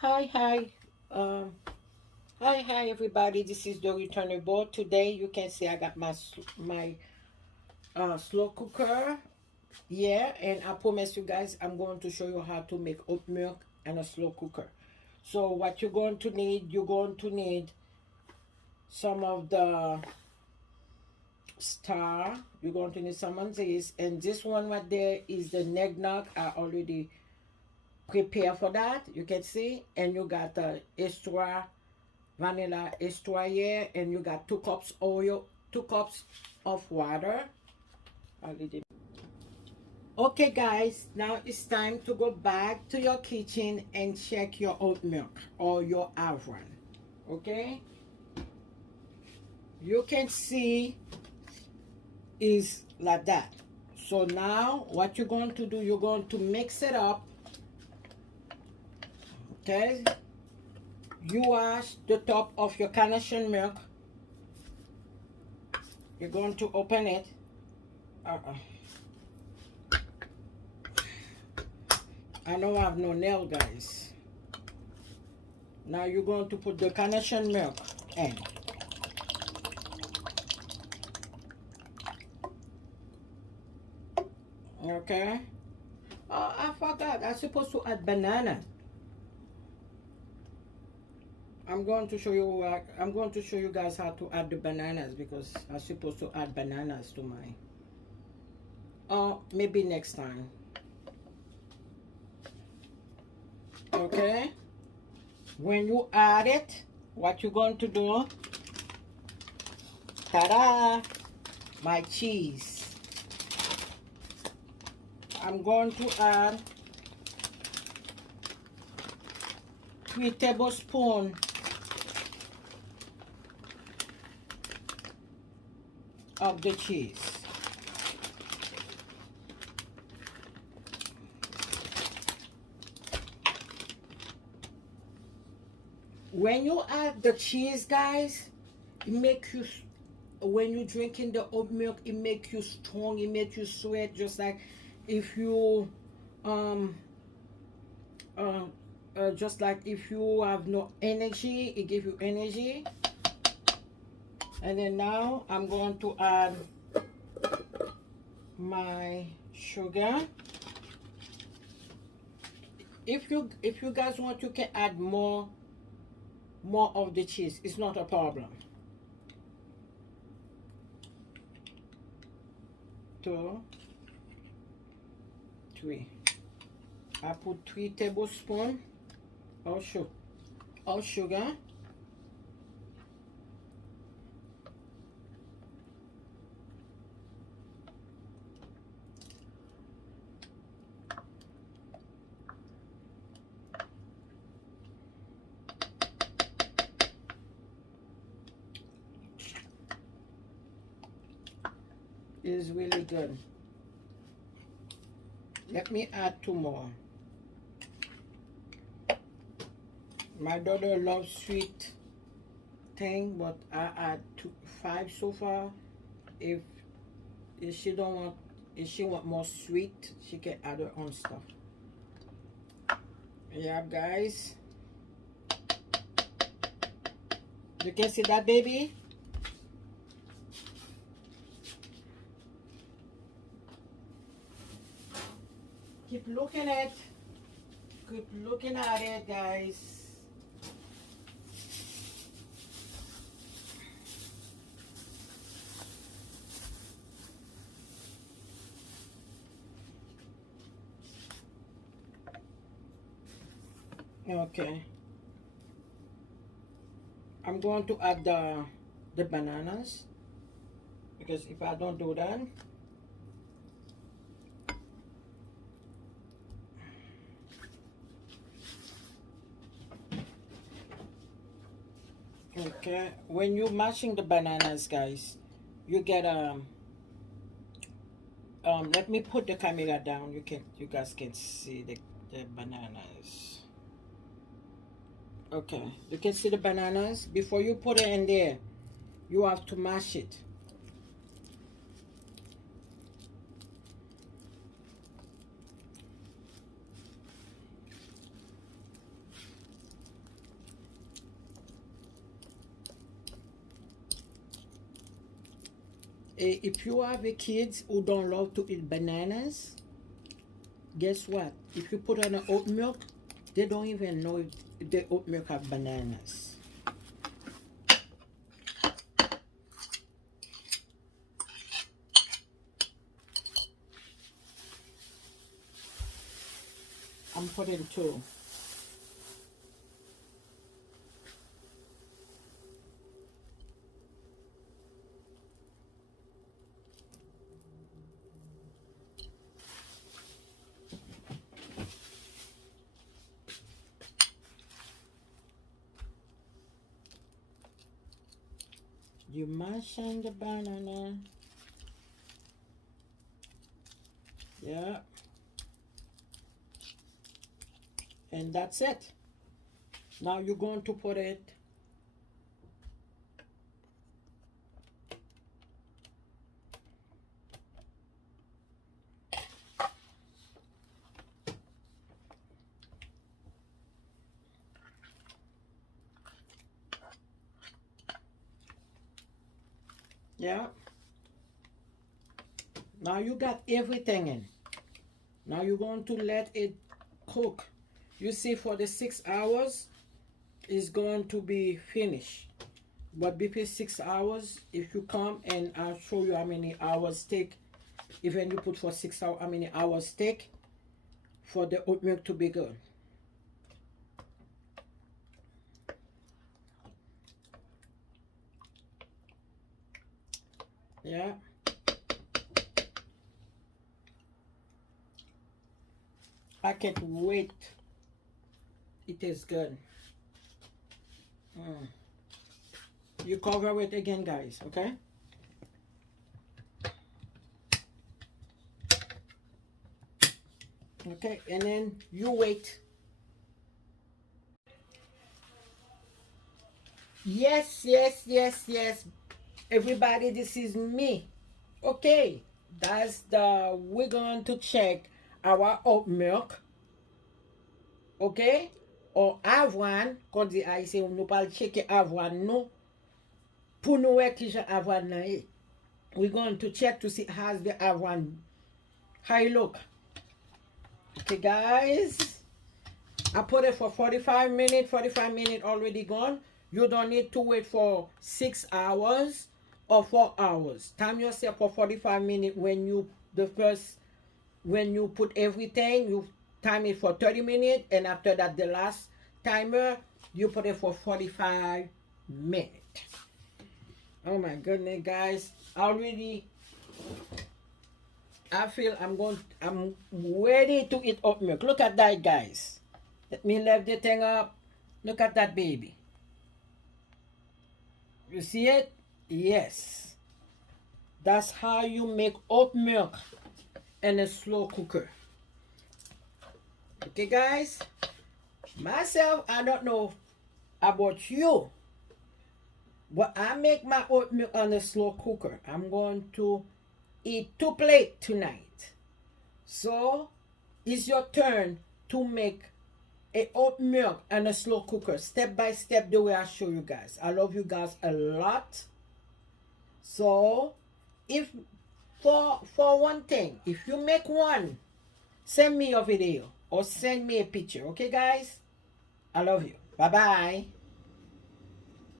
Hi, um, hi, everybody. This is the returnable. Today, you can see I got my slow cooker. Yeah, and I promise you guys, I'm going to show you how to make oat milk and a slow cooker. So, what you're going to need some of the star. You're going to need some of this, and this one right there is the eggnog. I already prepare for that. You can see, and you got the extra vanilla extract, and you got 2 cups oil, 2 cups of water. Okay guys, now it's time to go back to your kitchen and check your oat milk or your oven. Okay, you can see is like that. So now what you're going to do, you're going to mix it up. Okay, you wash the top of your carnation milk. You're going to open it. I know I have no nail, guys. Now you're going to put the carnation milk in. Okay. Oh, I forgot. I'm supposed to add banana. I'm going to show you. I'm going to show you guys how to add the bananas because I'm supposed to add bananas to my. Oh, maybe next time. Okay. When you add it, what you're going to do? Ta-da! My cheese. I'm going to add 3 tablespoons of the cheese. When you add the cheese, guys, it makes you, when you're drinking the oat milk, it makes you strong, it makes you sweat, just like if you um just like if you have no energy, it gives you energy. And then now I'm going to add my sugar. If you guys want, you can add more of the cheese. It's not a problem. 2, 3. I put 3 tablespoons of sugar. Is really good. Let me add 2 more. My daughter loves sweet thing, but I add 5 so far. If she don't want, if she want more sweet, she can add her own stuff. Yeah, guys, you can see that, baby. Keep looking at it, guys. Okay, I'm going to add the bananas, because if I don't do that, okay, when you're mashing the bananas, guys, you get let me put the camera down. You guys can see the bananas. Okay, you can see the bananas. Before you put it in there, you have to mash it. If you have a kids who don't love to eat bananas, guess what? If you put on an oat milk, they don't even know if the oat milk have bananas. I'm putting 2. You mash on the banana. Yeah. And that's it. Now you're going to put it yeah. Now you got everything in. Now you're going to let it cook. You see, for the 6 hours, it's going to be finished. But before 6 hours, if you come and I'll show you how many hours take, even you put for 6 hours, how many hours take for the oat milk to be good. Yeah. I can't wait. It is good. You cover it again, guys, okay? Okay, and then you wait. Yes, yes, yes, yes. Everybody, this is me. Okay, we're going to check our oat milk. Okay? Or avoine, quand dit haïtien, nous parle checker avoine, nous. Pour nous voir qui j'ai avoine nan e. We're going to check to see how's the avoine. How it look. Okay, guys. I put it for 45 minutes. 45 minutes already gone. You don't need to wait for 6 hours or 4 hours. Time yourself for 45 minutes when you put everything, you time it for 30 minutes, and after that, the last timer, you put it for 45 minutes. Oh my goodness, guys. Already, I feel I'm ready to eat oat milk. Look at that, guys. Let me lift the thing up. Look at that baby. You see it? Yes. That's how you make oat milk in a slow cooker. Okay, guys? Myself, I don't know about you, but I make my oat milk on a slow cooker. I'm going to eat 2 plates tonight. So, it's your turn to make a oat milk and a slow cooker, step by step, the way I show you guys. I love you guys a lot. So if for one thing, if you make one, send me your video or send me a picture. Okay, guys? I love you. Bye bye.